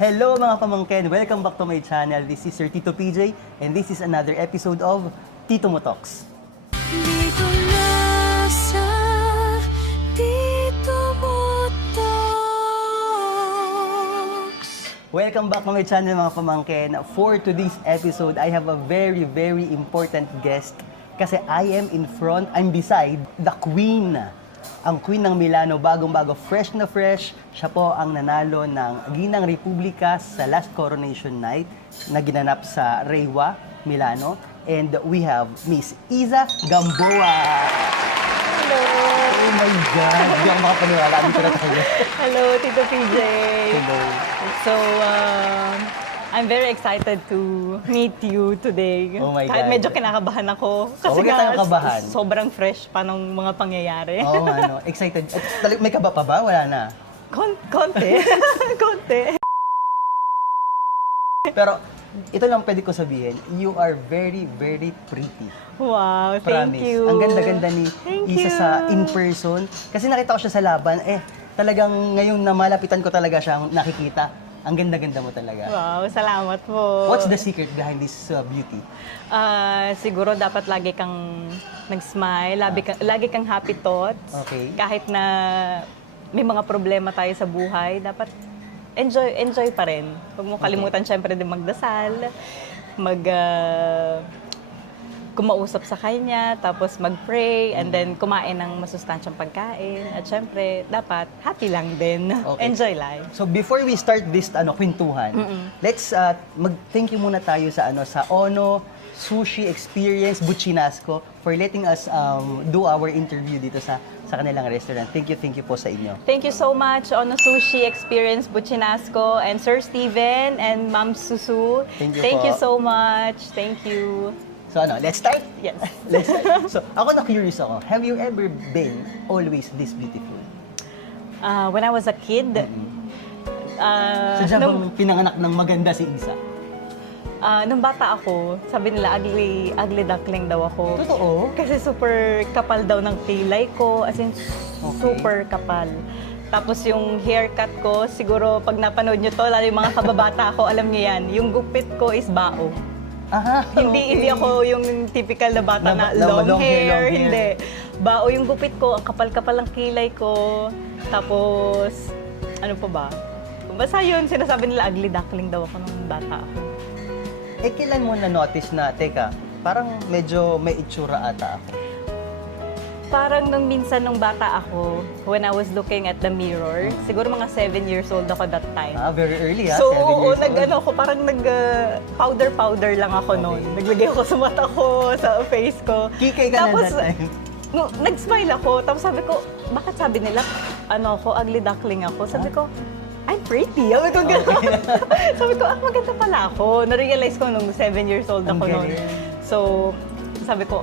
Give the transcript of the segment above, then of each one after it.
Hello mga pamangkin! Welcome back to my channel. This is Sir Tito PJ and this is another episode of Tito Mo Talks. Dito na sa Tito Mo Talks. Welcome back to my channel mga pamangkin. For today's episode, I have a very important guest kasi I'm beside the Queen. Ang Queen ng Milano, bagong-bago, fresh na fresh. Siya po ang nanalo ng Ginang Republika sa last coronation night na ginanap sa Rewa, Milano. And we have Miss Iza Gamboa. Hello! Oh my God! Hindi ako makapaniwala. Dito na tayo. Hello, Tito PJ. Hello. So, I'm very excited to meet you today. Oh my Kahit God. medyo kinakabahan ako. Oh, huwag ka tayong kabahan. Sobrang fresh pa ng mga pangyayari. Oo, ano, excited. May kaba pa ba? Wala na. Konti. Konti. Pero ito lang pwede ko sabihin, you are very pretty. Wow, thank Promise. you. Ang ganda-ganda ni Thank Isa you. sa in-person. Kasi nakita ko siya sa laban, talagang ngayong namalapitan ko talaga siya, nakikita. Ang ganda-ganda mo talaga. Wow, salamat po. What's the secret behind this beauty? Siguro dapat lagi kang nag-smile, lagi kang happy thoughts. Okay. Kahit na may mga problema tayo sa buhay, dapat enjoy pa rin. Huwag mo kalimutan syempre din magdasal, kumausap sa kanya, tapos mag-pray, and then kumain ng masustansyang pagkain. At syempre, dapat happy lang din. Okay. Enjoy life. So before we start this kwentuhan, let's mag-thank you muna tayo sa Ono Sushi Experience Buchinasco for letting us do our interview dito sa kanilang restaurant. Thank you po sa inyo. Thank you so much, Ono Sushi Experience Buchinasco, and Sir Steven, and Ma'am Susu. Thank you Thank po. you so much. Thank you. So let's start? Yes. Let's start. So ako na-curious ako, have you ever been always this beautiful? When I was a kid, Sadya bang pinanganak ng maganda si Isa? nung bata ako, sabi nila ugly duckling daw ako. Totoo? Kasi super kapal daw ng kilay ko, as in Okay. super kapal. Tapos yung haircut ko, siguro pag napanood nyo to, lalo yung mga kababata ko, alam nyo yan, yung gupit ko is bao. Hindi ako yung typical na bata na long hair, hindi. Bao yung gupit ko, ang kapal-kapal ng kilay ko. Tapos, ano pa ba? Basta yun, sinasabi nila ugly duckling daw ako nung bata ako. Kailan mo na-notice na, teka, parang medyo may itsura ata ako? Parang nung minsan nung bata ako, when I was looking at the mirror, siguro mga 7 years old ako that time. Very early So, 7 years old. ako, parang powder lang ako noon. Naglagay ako sa mata ko, sa face ko. Kikay ka Tapos, na that time. nag-smile ako. Tapos sabi ko, bakit sabi nila, ugly duckling ako? Sabi ko, I'm pretty. Sabi ko, gano'n. Sabi ko, maganda pala ako. Na-realize ko nung 7 years old Ang ako noon. galing. So, sabi ko,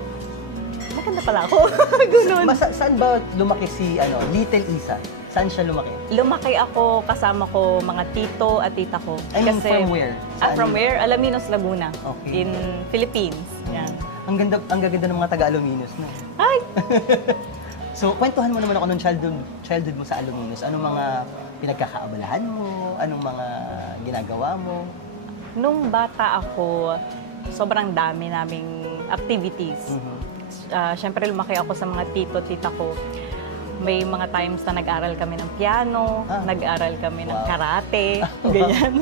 maganda pala ako. Gano'n. Saan ba lumaki si Little Isa? Saan siya lumaki? Lumaki ako, kasama ko mga tito at tita ko. I mean, from where? Saan? From where? Alaminos, Laguna. Okay. In Philippines. Yan. Ang gaganda ng mga taga-Alaminos na. Ay! So, kwentuhan mo naman ako nung childhood mo sa Alaminos. Anong mga pinagkakaabalahan mo? Anong mga ginagawa mo? Nung bata ako, sobrang dami naming activities. Siyempre, lumaki ako sa mga tito, tita ko. May mga times na nag-aral kami ng piano, nag-aral kami ng Wow. karate, ganyan.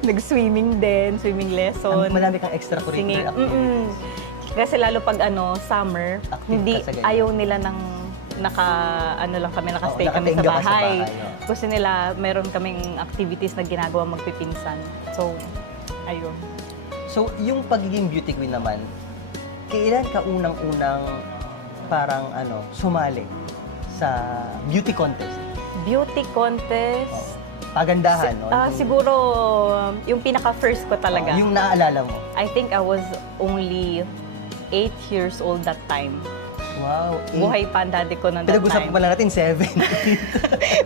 Nag-swimming din, swimming lesson. Marami kang extracurricular activities. Kasi lalo pag summer, Active hindi ka sa ganyan. ayaw nila ng nakastay kami sa nakatingga ka sa bahay. bahay, Gusto nila, meron kaming activities na ginagawa magpipinsan. So, ayun. So, yung pagiging beauty queen naman, kailan ka unang-unang parang sumali sa beauty contest? Beauty contest. Pagandahan, no? Siguro, yung pinaka-first ko talaga. Yung naaalala mo. I think I was only 8 years old that time. Wow. Buhay pa ang daddy ko noon that Pinag-usapan time. pala natin 7.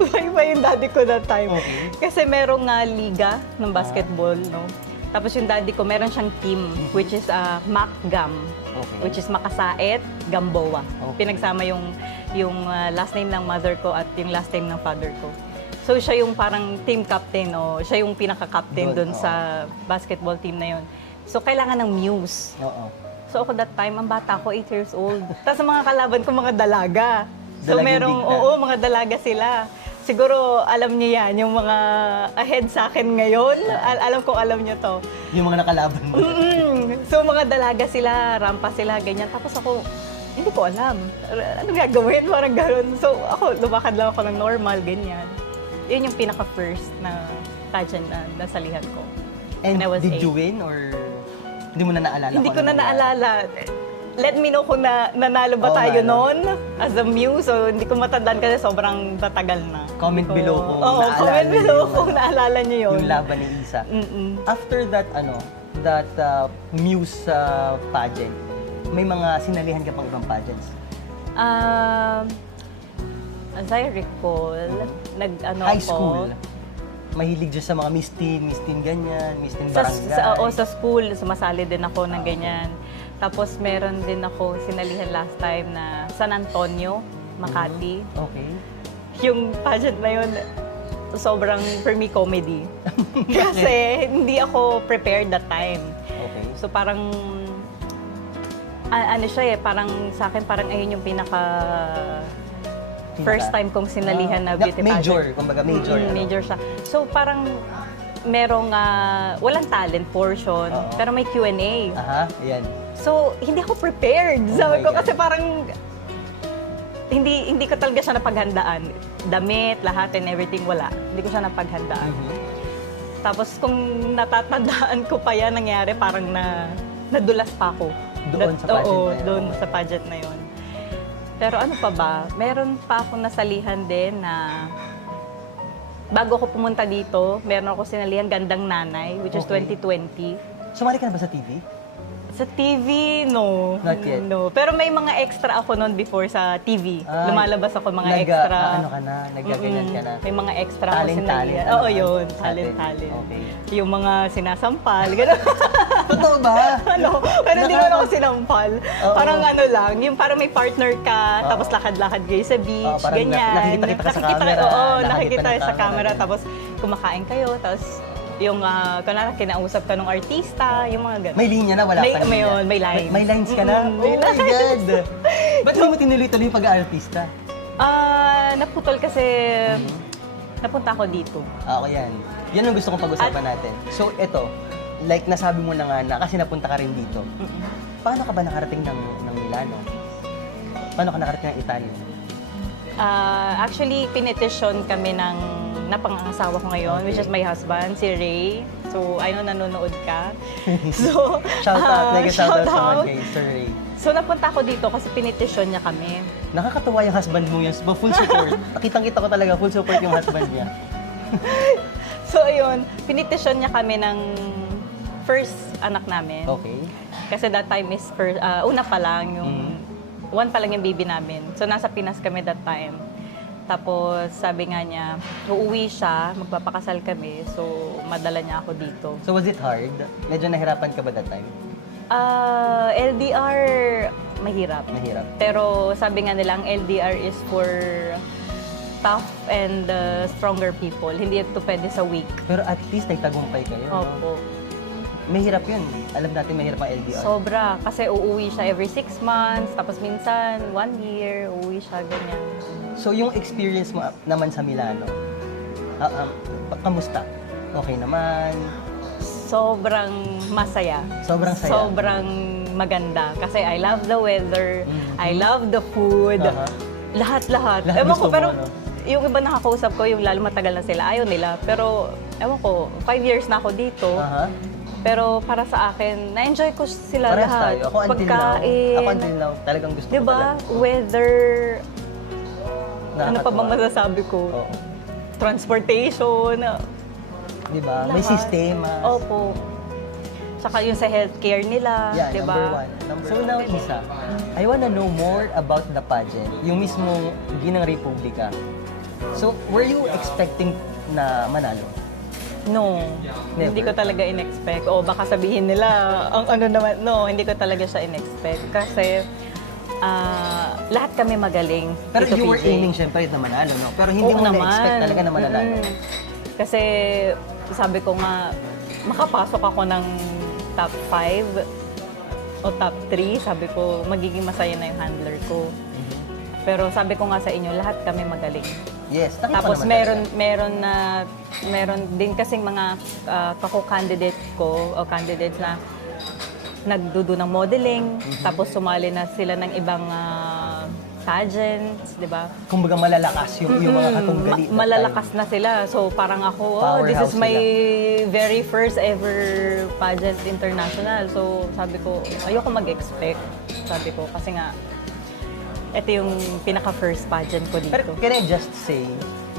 Buhay pa yung daddy ko that time. Okay. Kasi merong liga ng basketball, no? Tapos yung daddy ko, meron siyang team, which is MacGam, Okay. which is Makasaet, Gamboa. Okay. Pinagsama yung last name ng mother ko at yung last name ng father ko. So siya yung parang team captain o siya yung pinaka-captain Doon, doon sa basketball team na yun. So kailangan ng muse. Oo. So ako that time, ang bata ko, 8 years old. Tapos ang mga kalaban ko, mga dalaga. So Dalagang merong, big na. oo, mga dalaga sila. Siguro alam niyo yan, yung mga ahead sa akin ngayon. Alam kong alam niyo to. Yung mga nakalaban mo. So mga dalaga sila, rampa sila, ganyan. Tapos ako, hindi ko alam. Ano gagawin? Parang gano'n. So ako, lumakad lang ako ng normal, ganyan. Yun yung pinaka-first na pageant na nasalihan ko. And When I was did 8. you win or hindi mo na naalala? Hindi kung ko ano na nangyari? naalala. Let me know kung nanalo ba Oo tayo nga, no? noon as a muse. So, hindi ko matandaan kasi sobrang tatagal na. Comment Hindi ko- below kung Oo, naalala comment niyo below yung kung naalala niyo yun. Yung laban ni Isa. Mm-mm. After that, Muse pageant, may mga sinalihan ka pang ibang pageants? As I recall, High school. Mahilig dyan sa mga Miss Teen ganyan, Miss Teen Barangay. Sa school, sumasali din ako ng ganyan. Tapos meron din ako sinalihan last time na San Antonio, Makati. Okay. Yung pageant na yun, sobrang for me comedy. Kasi hindi ako prepared that time. Okay. So parang, ano siya parang sa akin, parang ayun yung first time kong sinalihan na beauty pageant. Major, kumbaga major. ano? Major siya. So parang merong, walang talent portion, Oo. pero may Q&A. Aha, ayan. So, hindi ako prepared. Oh Sabi my ko God. kasi parang hindi ko talaga siya napaghandaan. Damit, lahat and everything, wala. Hindi ko siya napaghandaan. Mhm. Tapos kung natatandaan ko pa yan, nangyari parang nadulas pa ako. Doon sa pageant Oo, na yun. doon sa pageant na yun. Pero ano pa ba? Meron pa akong nasalihan din na bago ako pumunta dito, meron ako sinalihan Gandang Nanay, which is Okay. 2020. Sumali ka na ba sa TV? Sa TV, no. Not yet. No. Pero may mga extra ako noon before sa TV. Ah, Lumalabas ako mga extra. Ano ka na? Nagaganyan ka na? May mga extra ako Talent. sinalihan. ano Oo, ka? yun. Talent. Talent. Okay. Yung mga sinasampal, gano'n. Totoo ba? ano, pero hindi naman ako sinampal. Oo. Parang ano lang, yung parang may partner ka, Oo. tapos lakad-lakad kayo sa beach, Oo, parang ganyan. nakikita-kita ka sa camera, Oo, nakakita nakikita ng sa camera, camera, ganyan. tapos kumakain kayo, tapos yung, kunwari, kinausap ka ng artista, yung mga gano'n. May linya na, wala May- pa may linya. yun, may lines. May lines ka na? Mm-mm, Oh may my God! Ba't hindi mo tinuloy-tuloy yung pag-aartista? Naputol kasi napunta ako dito. Ako yan. Yan ang gusto kong pag-usapan natin. So, eto, like nasabi mo na nga na kasi napunta ka rin dito. Paano ka ba nakarating ng Milano? Paano ka nakarating ng Italia? Actually, pinetition kami ng napangangasawa ko ngayon, which is my husband, si Ray. So, I know nanonood ka. So, Shout out, shout shout out out. naman kay Sir Ray. So, napunta ako dito kasi pinetition niya kami. Nakakatuwa yung husband mo yun. Full support. Nakitang-kita ko talaga, full support yung husband niya. So, ayun, pinetition niya kami ng first anak namin. Okay. Kasi that time is una pa lang, yung one pa lang yung baby namin. So, nasa Pinas kami that time. Tapos, sabi nga niya, uuwi siya, magpapakasal kami, so madala niya ako dito. So, was it hard? Medyo nahirapan ka ba that time? LDR, mahirap. Mahirap. Pero sabi nga nila, ang LDR is for tough and stronger people. Hindi ito pwede sa weak. Pero at least ay tagumpay kayo. no? Opo. Mahirap yun. Alam natin mahirap ang LDR. Sobra. Kasi uuwi siya every 6 months, tapos minsan 1 year, uuwi siya, ganyan. So, yung experience mo naman sa Milano, kamusta? Okay naman? Sobrang masaya. Sobrang saya? Sobrang maganda. Kasi I love the weather, I love the food, Aha. lahat-lahat. Lahat Ewan gusto ko, mo, pero ano? yung iba nakakausap ko, yung lalo matagal na sila, ayaw nila. Pero, ewan ko, 5 years na ako dito. Aha. Pero para sa akin, na-enjoy ko sila Parehas lahat. tayo. Ako until now, talagang gusto ko Diba? talaga. Weather, ano pa bang Nakakatuwa. masasabi ko? Oo. Transportation, Diba? May lahat. sistema. Opo. Saka yung sa healthcare nila, Yeah, diba? number one. So now, Isa, I wanna know more about the pageant, yung mismong Ginang Republika. So, were you expecting na manalo? No, Never? hindi ko talaga in-expect. O baka sabihin nila, ang ano naman, no, hindi ko talaga siya in-expect. Kasi lahat kami magaling. Pero Tito you were PJ. aiming syempre na manalo, no? Pero hindi Oo mo naman. na-expect talaga na mananalo. Kasi sabi ko nga, makapasok ako ng top 5 o top 3, sabi ko, magiging masaya na yung handler ko. Pero sabi ko nga sa inyo, lahat kami magaling. Yes, nakita Tapos naman meron din kasing mga kako-candidate ko o candidates na nagdudo ng modeling, tapos sumali na sila ng ibang pageants, di ba? Kumbaga malalakas yung mga katunggali. Malalakas na sila. So parang ako, this Powerhouse is my very first ever pageant international. So sabi ko, ayoko mag-expect. Sabi ko, kasi nga, ito yung pinaka-first pageant ko dito. Pero can I just say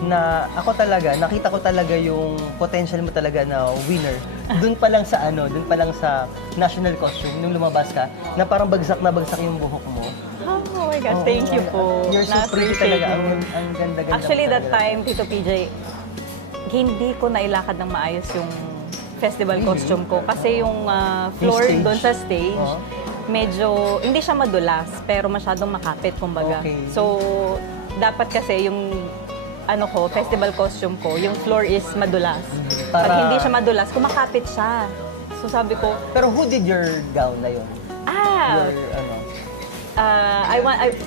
na ako talaga, nakita ko talaga yung potential mo talaga na winner. Doon pa lang sa doon pa lang sa national costume, nung lumabas ka, na parang bagsak na bagsak yung buhok mo. Oh my gosh, thank you po. You're so pretty Na-appreciate talaga. mo. Ang ganda-ganda. Actually, mo that talaga. time, Tito PJ, hindi ko nailakad ng maayos yung festival costume ko. Kasi yung floor stage. doon sa stage, Oh. medyo, hindi siya madulas, pero masyadong makapit, kumbaga. Okay. So, dapat kasi yung festival costume ko, yung floor is madulas. Pag Para- hindi siya madulas, kumakapit siya. So sabi ko, Pero who did your gown na yun? Your,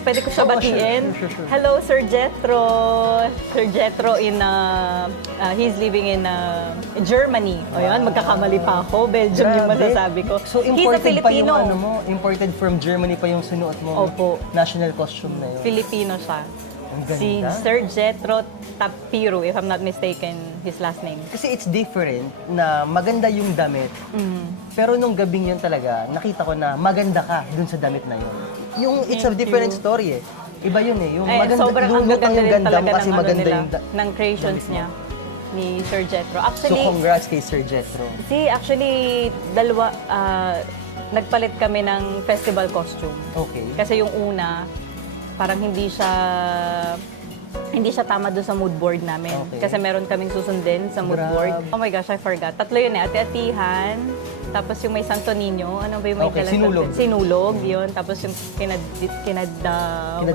pwede ko siya Oo, batiin. sure. Hello, Sir Jetro. Sir Jetro he's living in Germany. O yun, magkakamali pa ako. Belgium yung Grabe. masasabi ko. So He's a imported pa yung Filipino. mo, imported from Germany pa yung sinuot mo. Opo. National costume na yun. Filipino siya. Ang ganda. Si Sir Jetro Tapiro, if I'm not mistaken, his last name. Kasi it's different na maganda yung damit. Pero nung gabing yun talaga, nakita ko na maganda ka dun sa damit na yun. It's a Thank different you. story eh. Iba yun eh. Yung Eh, maganda, sobrang ang lulutang ganda yung din ganda mo talaga kasi ng, maganda nila, yung ng creations damit mo. niya ni Sir Jetro. So Actually, congrats kay Sir Jetro. actually, nagpalit kami ng festival costume. Okay. Kasi yung una, parang hindi siya tama doon sa mood board namin. Okay. Kasi meron kaming susundin sa mood Grabe. board. Oh my gosh, I forgot. Tatlo yun eh. Ati-atihan. Tapos yung may Santo Niño. Ano ba yung may Okay, dalang sinulog. Santo- Sinulog, yun. Tapos yung oh my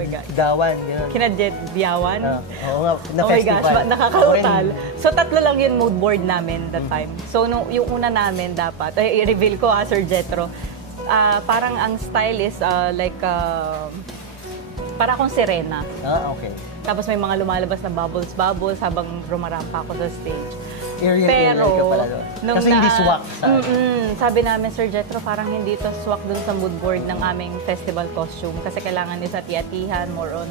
gosh. Kinagawan, gano'n. Kinadyawan. Oo nga, na Oh my festival. gosh, nakakautal. Ako rin. So, tatlo lang yung mood board namin that time. So, yung una namin dapat, i-reveal ko Sir Jetro, parang ang style is para akong sirena. Okay. Tapos may mga lumalabas na bubbles habang rumarampa ako sa stage. Area ka pala doon. Kasi hindi swak sa... Sabi namin, Sir Jetro, parang hindi ito swak dun sa mood board ng aming festival costume. Kasi kailangan is ati-atihan, more on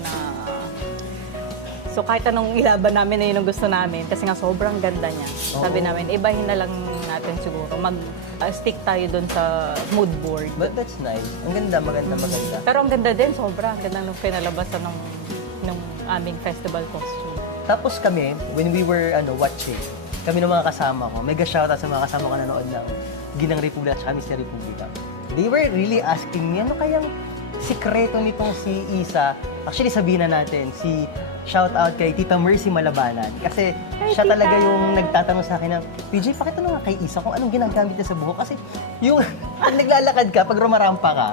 So kahit anong ilaban namin na yun ang gusto namin, kasi nga sobrang ganda niya. Sabi namin, ibahin na lang natin siguro. Mag-stick tayo dun sa mood board. But that's nice. Ang ganda, maganda. Pero ang ganda din, sobra. Ang ganda nung pinalabasan ng aming festival costume. Tapos kami, when we were watching, kami ng mga kasama ko, mega shoutout sa mga kasama ko na nanood ng Ginang Republika at Miss Republika. They were really asking me, ano kayang sikreto nitong si Isa? Actually, sabihin na natin, shoutout kay Tita Mercy Malabanan. Kasi siya Tita! talaga yung nagtatanong sa akin na, PJ, pakita nga kay Isa kung anong ginagamit niya sa buhok. Kasi yung pag naglalakad ka, pag rumarampa ka,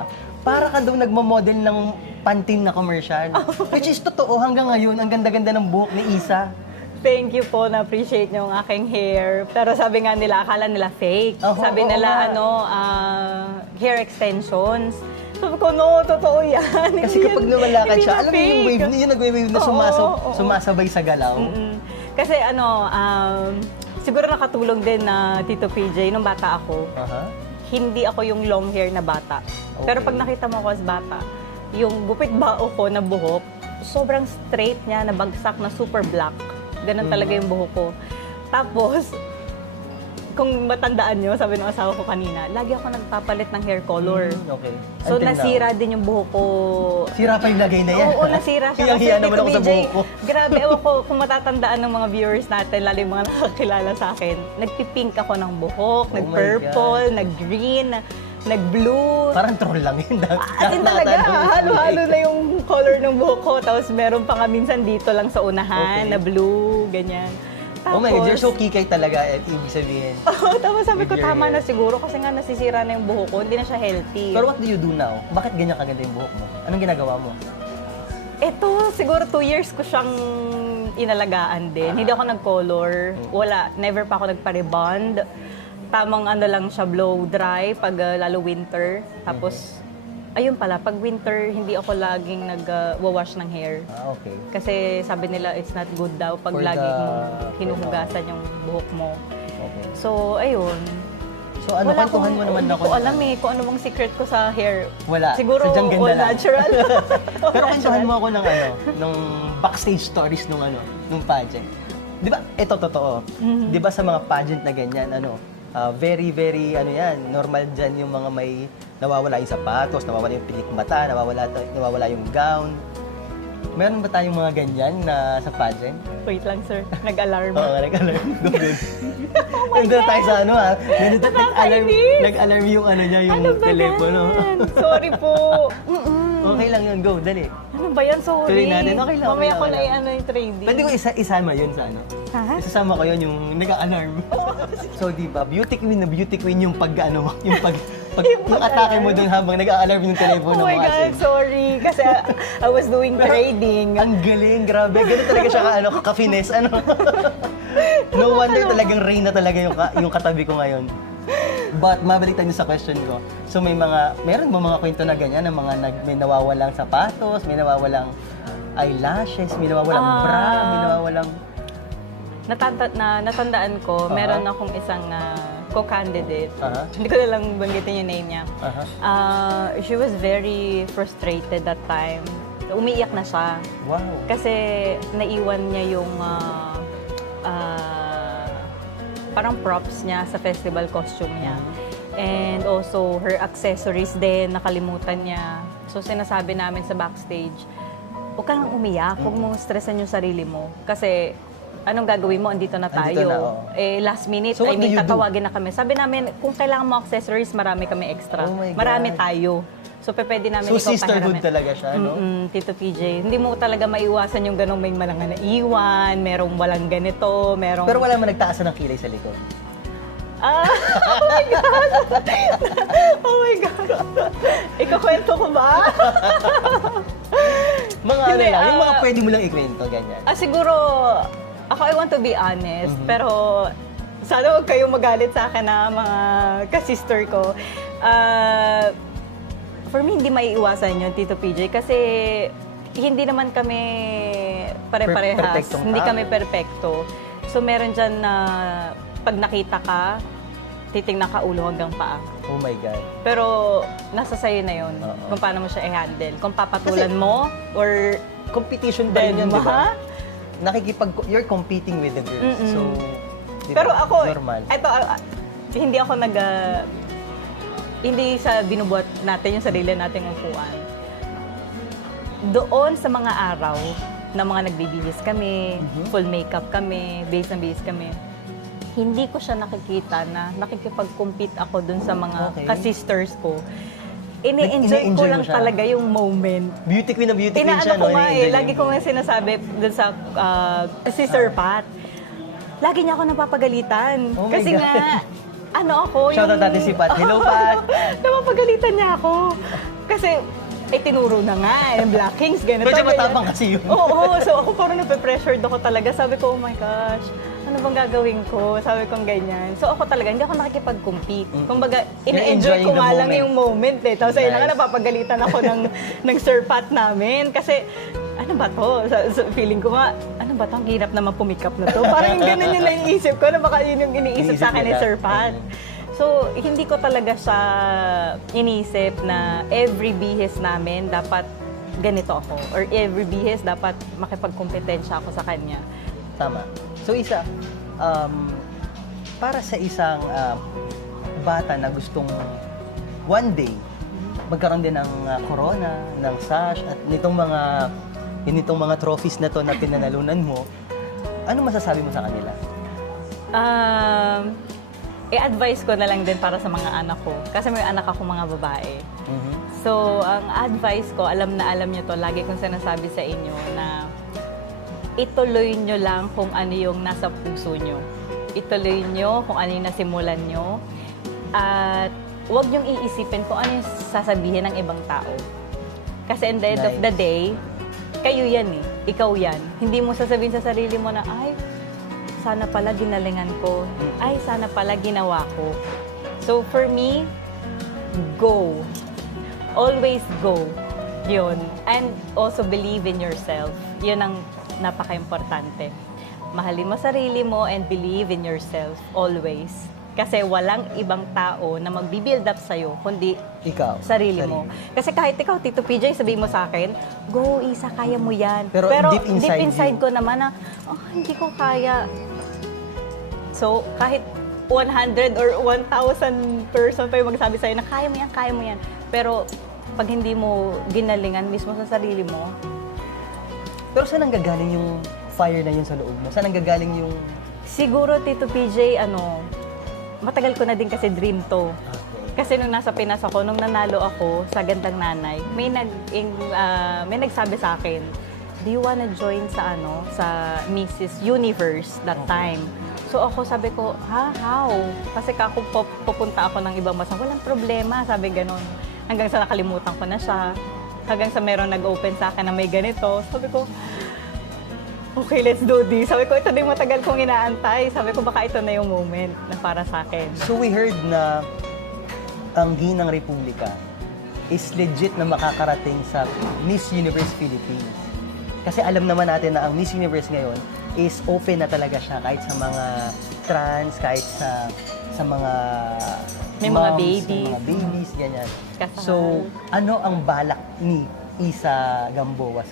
para ka daw nagmo-model ng Pantene na commercial. Which is totoo, hanggang ngayon, ang ganda-ganda ng buhok ni Isa. Thank you po, na-appreciate niyo ang aking hair. Pero sabi nga nila, akala nila fake. Oo, Sabi oo nila, nga. hair extensions. Sabi ko, no, totoo yan. Kasi Hindi kapag yan- lumalakad hindi siya, na alam mo yung fake. wave, yung nagwe-wave na Oo, oo. sumasabay sa galaw. Kasi siguro nakatulong din na Tito PJ, nung bata ako, Aha. hindi ako yung long hair na bata. Pero Okay. pag nakita mo ako as bata, yung gupit bao ko na buhok, sobrang straight niya, na bagsak na super black. Ganun talaga yung buhok ko. Tapos, kung matandaan nyo, sabi ng asawa ko kanina, lagi ako nagpapalit ng hair color. Okay. So, Until nasira din yung buhok ko. now. Sira pa yung lagay na yan. Oo, nasira siya. Hiyang-hiya Kasi naman Tito ako sa BJ, buhok ko. grabe, ewan ko, kung matatandaan ng mga viewers natin, lalo yung mga nakakilala sa akin, nagpipink ako ng buhok, Oh my nag-purple, God. nag-green, nag-blue. Parang troll lang yun. As in talaga, halo-halo na yung color ng buhok ko. Tapos meron pa nga minsan dito lang sa unahan, Okay. na blue, ganyan. Oh my God, you're so kikay talaga at ibig sabihin. Tapos sabi ko, With your tama hair. na siguro kasi nga nasisira na yung buhok ko, hindi na siya healthy. Pero what do you do now? Bakit ganyan kaganda yung buhok mo? Anong ginagawa mo? Ito, siguro 2 years ko siyang inalagaan din. Hindi ako nag-color. Wala, never pa ako nagpa-rebond. Tamang ano lang siya, blow dry pag lalo winter. Tapos, ayun pala, pag winter, hindi ako laging nag-wash ng hair. Okay. Kasi sabi nila, it's not good daw pag For lagi the- mong hinuhugasan yung buhok mo. Okay. So, ayun. So ano, kwentuhan mo naman hindi ako. ko alam eh, kung ano bang secret ko sa hair. Wala. Siguro Sadyang ganda all lang. natural. Pero kwentuhan mo ako ng ano, nung backstage stories nung ano, nung pageant. Di ba, ito totoo. Di ba sa mga pageant na ganyan, ano, very, very, ano yan, normal dyan yung mga may nawawala yung sapatos, nawawala yung pilik mata, nawawala yung gown. Meron ba tayong mga ganyan na sa pageant? Wait lang sir, nag-alarm. Oo, nag-alarm. Good. Nandun tayo sa ano ha. Nag-alarm, Nakakainis. nag-alarm yung ano niya, yung Ano ba telepono. yan? Sorry po. Okay lang yun, go, dali. Ano ba yan? Sorry. Tuloy natin. Okay lang, Mamaya okay ko lang, na okay lang. ano yung trading. Pwede ko isama yun sa ano? Ha? Isasama ko yun yung nag-alarm. So, di ba, beauty queen yung pag, ano, yung pag yung atake mo dun habang nag-a-alarm yung telepono Oh mo my God, sorry. Kasi I was doing trading. Ang galing, grabe. Ganun talaga siya ano, ka-finesse, ano. No wonder talagang Reyna talaga yung katabi ko ngayon. But mabalik tayo sa question ko. So meron mo mga kwento na ganyan, na mga may nawawalang sapatos, may nawawalang eyelashes, may nawawalang bra, may nawawalang... Natandaan ko, meron akong isang co-candidate. Aha. Hindi ko na lang banggitin yung name niya. Aha. She was very frustrated that time. Umiiyak na siya. Wow. Kasi naiwan niya yung parang props niya sa festival costume niya. And also, her accessories din, nakalimutan niya. So, sinasabi namin sa backstage, huwag ka nang umiyak, huwag mong stressan yung sarili mo. Kasi, anong gagawin mo? Andito na tayo. Andito na, oo. Last minute, So, what do you do? tatawagin na kami. Sabi namin, kung kailangan mo accessories, marami kami extra. Oh my God. Marami tayo. So, pwede namin So ikaw sisterhood pahiramin. talaga siya, no? Tito PJ. Hindi mo talaga maiwasan yung ganong may malang naiwan, merong walang ganito, merong... Pero wala man nagtaasan ng kilay sa likod. Oh my God! Oh my God! Ikakwento ko ba? Mga ano Hindi, lang, yung mga pwede mo lang ikwento, ganyan. Siguro, ako I want to be honest, pero sana huwag kayong magalit sa akin na mga ka-sister ko. For me, hindi maiiwasan yun, Tito PJ, kasi hindi naman kami pare-parehas. Perfectong Hindi tao. kami perfecto. So, meron dyan na pag nakita ka, titingnan ka ulo hanggang paa. Oh my God. Pero nasa sayo na yun, Oo. kung paano mo siya i-handle. Kung papatulan mo, or Competition pa rin yun, di ba? ma? You're competing with the girls. So, di Pero ba? ako, Normal. hindi ako hindi sa binubuhat natin yung sarili nating upuan. Doon sa mga araw na mga nagbibihis kami, full makeup kami, base na base kami, hindi ko siya nakikita na nakikipag-compete ako dun sa mga Okay. ka-sisters ko. Ini-enjoy ko Ini-enjoy mo lang siya. talaga yung moment. Beauty queen na beauty queen Inaano siya, ko no? nga eh, Ini-enjoy lagi mo. ko nga sinasabi dun sa si Sir Pat. Lagi niya ako napapagalitan. Oh my Kasi God. nga, ano ako, Shoutout natin si Pat. Hello, Pat. Napapagalitan niya ako. Kasi, tinuro na nga, yung Black Kings, ganito. Medyo ganyan. matapang kasi yun. Oo, so ako parang nape-pressured ako talaga. Sabi ko, oh my gosh, ano bang gagawin ko? Sabi ko ganyan. So ako talaga, hindi ako nakikipag-compete. Kumbaga, You're ini-enjoy ko enjoying the nga lang moment. yung moment eh. Tapos ayun na nga, Nice. napapagalitan ako ng Sir Pat namin. Kasi, ano ba to? Sa feeling ko nga, ano ba to? Ang hirap naman pumikap na to. Parang yung ganun yung naiisip ko na baka yun yung iniisip sa akin ni nila. Sir Pat. So, hindi ko talaga siya inisip na every bihis namin dapat ganito ako. Or every bihis dapat makipagkompetensya ako sa kanya. Tama. So isa, para sa isang bata na gustong one day magkaroon din ng corona, ng sash, at nitong mga trophies na to na pinanalunan mo, ano masasabi mo sa kanila? I-advise ko na lang din para sa mga anak ko. Kasi may anak ako mga babae. So, ang advice ko, alam na alam niyo to, lagi kong sinasabi sa inyo na ituloy nyo lang kung ano yung nasa puso nyo. Ituloy nyo kung ano yung nasimulan nyo. At huwag nyong iisipin kung ano yung sasabihin ng ibang tao. Kasi in the end of the day, kayo yan eh. Ikaw yan. Hindi mo sasabihin sa sarili mo na, ay, sana pala ginalingan ko. Ay, sana pala ginawa ko. So for me, go. Always go. Yun. And also believe in yourself. Yun ang napaka-importante. Mahalin mo sarili mo and believe in yourself always. Kasi walang ibang tao na magbi-build up sa'yo, kundi Ikaw. sarili mo. Kasi kahit ikaw, Tito PJ, sabihin mo sa akin, go, Isa, kaya mo yan. Pero deep inside ko naman na, oh, hindi ko kaya. So, kahit 100 or 1,000 person pa yung magsabi sa'yo na kaya mo yan. Pero, pag hindi mo ginalingan mismo sa sarili mo. Pero saan nanggagaling yung fire na yun sa loob mo? Saan nanggagaling yung... Siguro, Tito PJ, matagal ko na din kasi dream to. Okay. Kasi nung nasa Pinas ako, nung nanalo ako sa Gandang Nanay, may nagsabi sa akin, do you wanna join sa Mrs. Universe that time? So ako sabi ko, how? Kasi ako pupunta ako ng ibang bansa, walang problema, sabi ganon. Hanggang sa nakalimutan ko na siya. Hanggang sa meron nag-open sa akin na may ganito. Sabi ko, okay, let's do this. Sabi ko, ito din matagal kong inaantay. Sabi ko, baka ito na yung moment na para sa akin. So we heard na ang Ginang Republika is legit na makakarating sa Miss Universe Philippines. Kasi alam naman natin na ang Miss Universe ngayon is open na talaga siya kahit sa mga trans, kahit sa mga May moms, mga babies. may mga babies, ganyan. Kasal. So, ano ang balak ni Isa Gamboa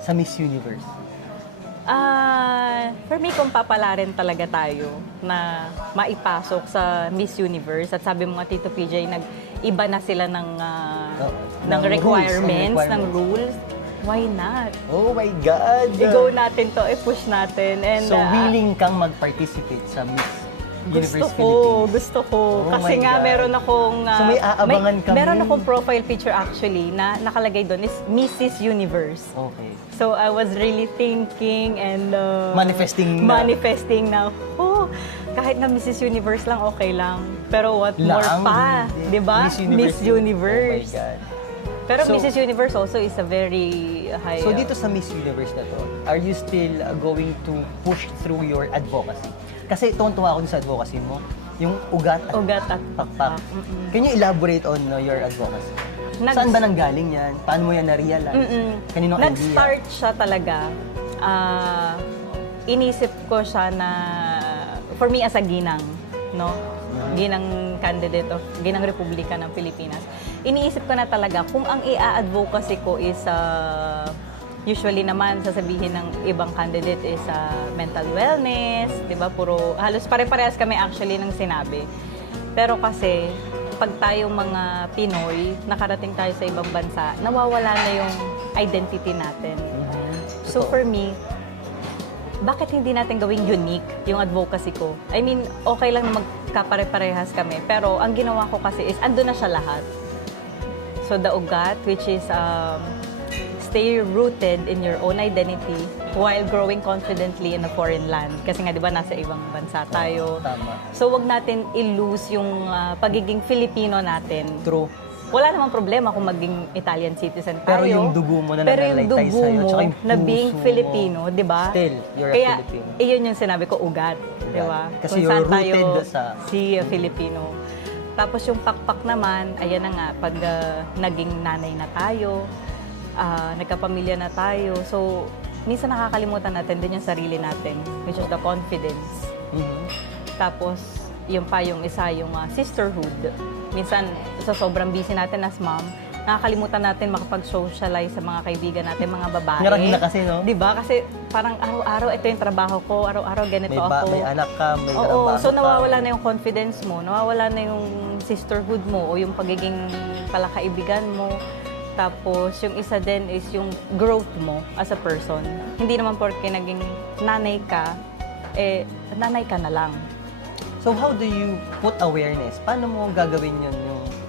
sa Miss Universe? For me, kung papalarin talaga tayo na maipasok sa Miss Universe, at sabi mo nga, Tito PJ, nag-iba na sila ng requirements, ng rules, why not? Oh my God! I-go natin to, i-push natin. And, So, willing kang mag-participate sa Miss Universe Philippines? Gusto ko. Oh Kasi my nga, God. meron akong... So, may aabangan kami? Meron akong profile picture actually na nakalagay doon is Mrs. Universe. Okay. So, I was really thinking and... Manifesting na. Oh, kahit na Mrs. Universe lang, okay lang. Pero what more Lang? pa? Hindi. Di ba? Miss Universe. Oh my God. Pero So- Mrs. Universe also is a very high... So dito sa Miss Universe na to, are you still going to push through your advocacy? Kasi tuwan-tuwa ako dun sa advocacy mo, yung ugat at pakpak. Can you elaborate on your advocacy? Saan ba nanggaling yan? Paano mo yan na-realize? Kaninong idea? Nag-start siya talaga. Inisip ko siya na, for me as a ginang, no? Ginang candidate of Ginang Republika ng Pilipinas. Iniisip ko na talaga kung ang i-advocacy ko is usually naman sasabihin ng ibang candidate is mental wellness, 'di ba? Puro halos pare-parehas kami actually ng sinabi. Pero kasi pag tayong mga Pinoy, nakarating tayo sa ibang bansa, nawawala na yung identity natin. So for me, bakit hindi natin gawing unique yung advocacy ko? I mean, okay lang na magkapare-parehas kami, pero ang ginawa ko kasi is, ando na siya lahat. So the ugat, which is stay rooted in your own identity while growing confidently in a foreign land. Kasi nga, di ba, nasa ibang bansa tayo. Tama. So wag natin i-lose yung pagiging Filipino natin. True. Wala namang problema kung maging Italian citizen tayo. Pero yung dugo mo na Pero yung nananalaytay dugo sa'yo, mo tsaka yung na puso being mo, Filipino, di ba? Still, you're a Kaya, Filipino. iyon yung sinabi ko, ugat. Di ba? Kasi Kung you're saan tayo rooted sa- si Filipino. Tapos yung pakpak naman, ayan na nga, pag naging nanay na tayo, nagkapamilya na tayo, so, minsan nakakalimutan natin din yung sarili natin, which is the confidence. Tapos, yung pa yung isa, yung sisterhood. Minsan, sa sobrang busy natin as mom, nakakalimutan natin makapag-socialize sa mga kaibigan natin, mga babae. Ngarang na kasi, no? Di ba? Kasi parang araw-araw, ito yung trabaho ko, araw-araw ganito ako. May anak ka, may Oo, trabaho so ka. nawawala na yung confidence mo, nawawala na yung sisterhood mo o yung pagiging palakaibigan mo. Tapos, yung isa din is yung growth mo as a person. Hindi naman porke naging nanay ka, nanay ka na lang. So how do you put awareness? Paano mo gagawin yun,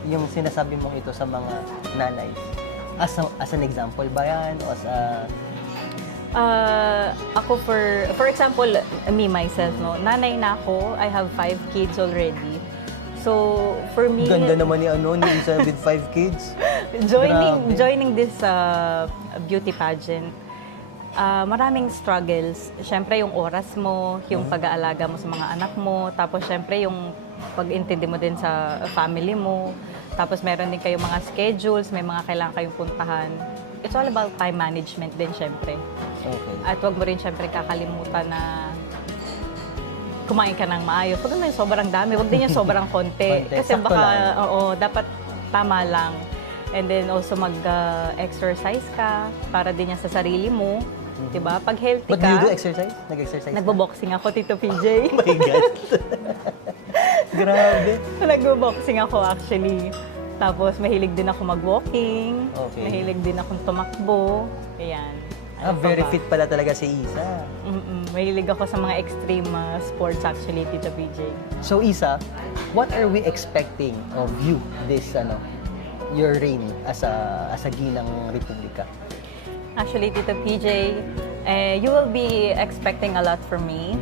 yung sinasabi mong ito sa mga nanay? As an example ba yan? O as a... Ako for example, me myself, no, nanay na ako. I have 5 kids already. So for me, Ganda naman ni Isa with 5 kids. Grabe. joining this beauty pageant, maraming struggles. Siyempre yung oras mo, yung pag-aalaga mo sa mga anak mo, tapos siyempre yung pag-intindi mo din sa family mo. Tapos meron din kayong mga schedules, may mga kailangan kayong puntahan. It's all about time management din siyempre. Okay. At wag mo rin siyempre kakalimutan na kumain ka ng maayos. Huwag naman yung sobrang dami, huwag din yung sobrang konti. Konti, Kasi sakto baka, lang. dapat tama lang. And then also mag-exercise ka para din yan sa sarili mo. Diba? Pag healthy But do you do ka, exercise? Nag-exercise ka? nagbo-boxing ako, Tito PJ. Oh my God. Grabe. Nagbo-boxing ako actually. Tapos mahilig din ako mag-walking. Okay. Mahilig din akong tumakbo. Ayan. Ano pa Very ba? fit pala talaga si Isa. Mahilig ako sa mga extreme sports actually, Tito PJ. So Isa, what are we expecting of you this your reign as a ginang republika? Actually, Tito PJ, you will be expecting a lot from me.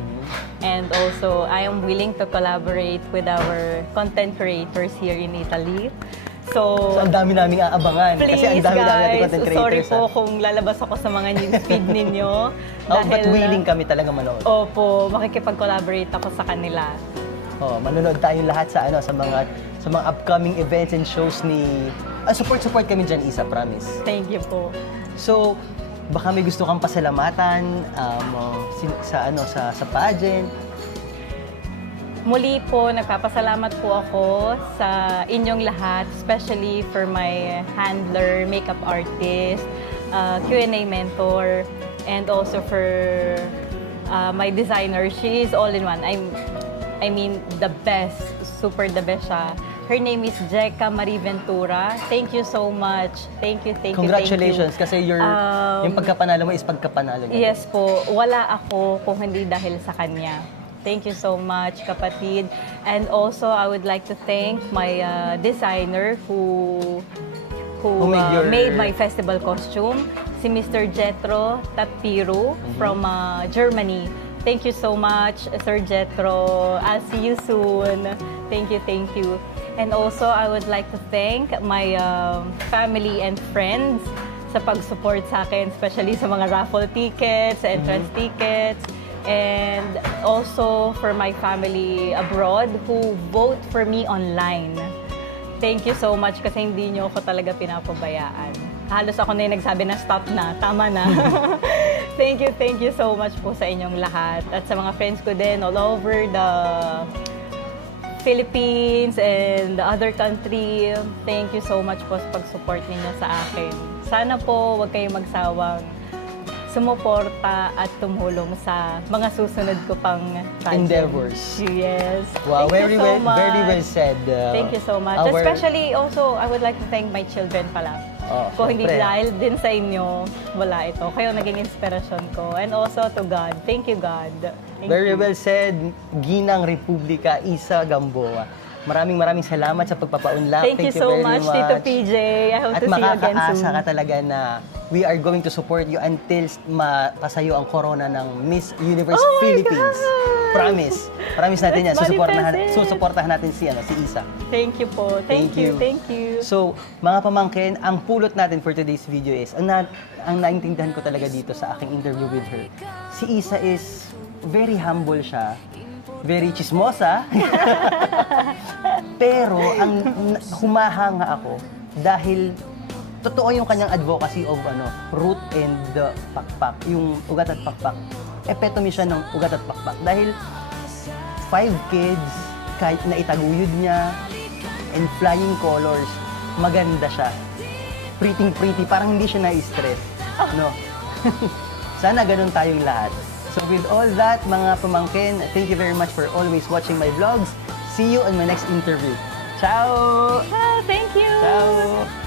And also, I am willing to collaborate with our content creators here in Italy. So So ang dami naming aabangan please kasi ang dami nating guys, content sorry creators. po kung lalabas ako sa mga newsfeed ninyo. But willing kami talaga manood. Opo, makikipag-collaborate ako sa kanila. Manonood tayong lahat sa mga upcoming events and shows ni support kami diyan, Isa, promise. Thank you po. So, baka may gusto kang pasalamatan sa pageant. Muli po, nagpapasalamat po ako sa inyong lahat, especially for my handler, makeup artist, Q&A mentor, and also for my designer. She is all in one. I mean, the best, super the best siya. Her name is Jeka Marie Ventura. Thank you so much. Thank you. Congratulations kasi yung pagkapanalo mo is pagkapanalo niya. Yes po, wala ako kung hindi dahil sa kanya. Thank you so much, kapatid. And also, I would like to thank my designer who made my festival costume, si Mr. Jetro Tapiru from Germany. Thank you so much, Sir Jetro. I'll see you soon. Thank you. And also, I would like to thank my family and friends sa pag-support sa akin, especially sa mga raffle tickets, entrance tickets, and also for my family abroad who vote for me online. Thank you so much kasi hindi nyo ako talaga pinapabayaan. Halos ako na yung nagsabi na stop na, tama na. Thank you so much po sa inyong lahat. At sa mga friends ko din all over the Philippines and the other country, thank you so much po sa pag-support ninyo sa akin. Sana po huwag kayong magsawang sumuporta at tumulong sa mga susunod ko pang pageant. Endeavors. Yes. Wow, Thank you so much. very well said. Thank you so much. Especially also, I would like to thank my children pala. Kung hindi syempre. dahil din sa inyo, wala ito. Kayo naging inspirasyon ko. And also to God. Thank you, God. Thank Very you. well said, Ginang Republika, Isa Gamboa. Maraming salamat sa pagpapaunlak. Thank you so very much, Tito PJ. I hope At to see you again makakaasa soon. ka talaga na we are going to support you until mapasayo ang corona ng Miss Universe Oh my Philippines. God! Promise. Promise natin yan. Let's manifest it. Susuportahan natin si Isa. Thank you po. Thank you. So, mga pamangkin, ang pulot natin for today's video is, ang naintindihan ko talaga dito sa aking interview with her, si Isa is very humble siya, very chismosa, pero ang humahanga ako dahil totoo yung kanyang advocacy of root and pakpak, yung ugat at pakpak. Epitome siya ng ugat at pakpak dahil 5 kids, kahit na itaguyod niya, and flying colors, maganda siya. Pretty, parang hindi siya na-stress. No? Sana ganun tayong lahat. So with all that, mga pamangkin, thank you very much for always watching my vlogs. See you on my next interview. Ciao! Oh, thank you. Ciao!